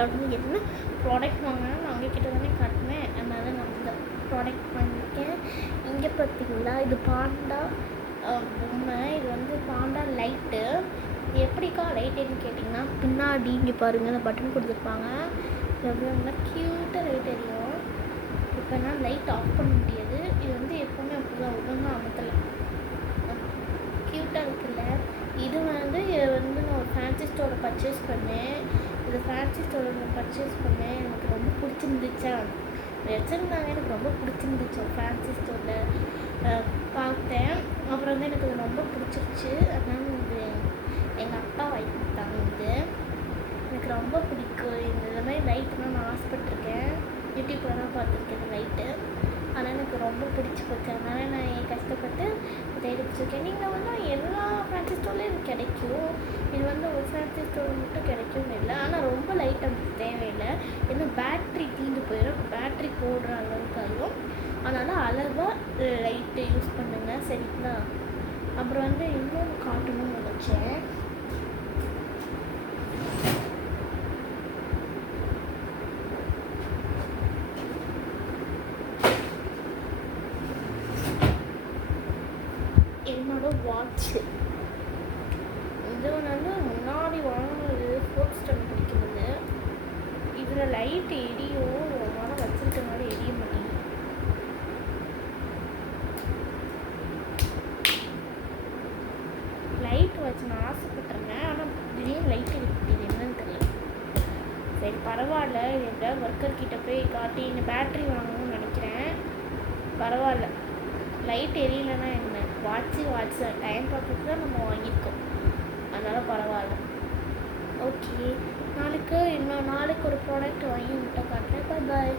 காட்டணும். என்ன ப்ராடக்ட் வாங்கினா நான் உங்ககிட்ட தானே காட்டினேன். அதனால் நான் இந்த ப்ராடக்ட் வாங்கியிருக்கேன். இங்கே பார்த்தீங்களா, இது பாண்டா பொம்மை. இது வந்து பாண்டா லைட்டு. இது எப்படிக்கா லைட் எதுன்னு கேட்டிங்கன்னா, பின்னாடி இங்கே பாருங்கள் இந்த பட்டன் கொடுத்துருப்பாங்க. எவ்வளோ நல்லா க்யூட்டாக லைட் எரியும். இப்போ நான் லைட் ஆஃப் பண்ண முடியாது. இது வந்து எப்போவுமே அப்படி தான் ஒழுங்காக அமர்த்தலை. க்யூட்டாக இருக்குல்ல. இது வந்து நான் ஒரு ஃபேன்சி ஸ்டோரில் பர்ச்சேஸ் பண்ணேன். இது ஃபேன்சி ஸ்டோரில் நான் பர்ச்சேஸ் பண்ணேன். எனக்கு ரொம்ப பிடிச்சிருந்துச்சா வச்சுருந்தாங்க. எனக்கு ரொம்ப பிடிச்சிருந்துச்சு. ஃபேன்சி ஸ்டோரில் பார்த்தேன். அப்புறம் வந்து எனக்கு இது ரொம்ப பிடிச்சிருச்சு. அதனால இது எங்கள் அப்பா வாங்கி கொடுத்தாங்க. இது எனக்கு ரொம்ப பிடிக்கும். இந்த மாதிரி லைட்டுலாம் நான் ஆசைப்பட்டிருக்கேன். யூடியூப்பில் தான் பார்த்துருக்கேன் இந்த லைட்டு. ஆனால் எனக்கு ரொம்ப பிடிச்சி போச்சு. அதனால் நான் கஷ்டப்பட்டு இதை எடுத்துருக்கேன். நீங்கள் வந்து எல்லா ஃபேன்சி ஸ்டோர்லேயும் இது கிடைக்கும். இது வந்து ஒரு ஃபேன்சி ஸ்டோர் மட்டும் கிடைக்கும்னு இல்லை. ஆனால் ரொம்ப லைட் நமக்கு தேவையில்லை. ஏன்னா பேட்ரி தீர்ந்து போயிடும். பேட்ரி போடுற அளவுக்கு ஆகும். அதனால் அளவாக லைட்டு யூஸ் பண்ணுங்கள், சரிங்களா? அப்புறம் வந்து இன்னொன்று காட்டணும்னு நினச்சேன். என்னோடய வாட்ச்சு இது வந்து முன்னாடி வாங்கினது 4th ஸ்டாண்டர்ட் படிக்கும்போது. இதில் லைட் எரியும். ரொம்ப நாள் வச்சுருக்கனால எரிய மாட்டேங்குது. லைட் வச்சு நான் ஆசைப்பட்டிருந்தேன். ஆனால் திடீர்னு லைட் இருக்குது. என்னன்னு தெரியல. சரி பரவாயில்ல. எப்படியாவது ஒர்க்கர்கிட்ட போய் காட்டி இந்த பேட்ரி வாங்கணும்னு நினைக்கிறேன். பரவாயில்ல, லைட் எரியலைன்னா என்ன, வாட்ச் டைம் பார்த்துட்டு தான் நம்ம வாங்கியிருக்கோம். அதனால் பரவாயில்ல. ஓகே, நாளைக்கு ஒரு ப்ராடக்ட் வாங்கி உங்கள்கிட்ட காட்டுறேன். பாய்.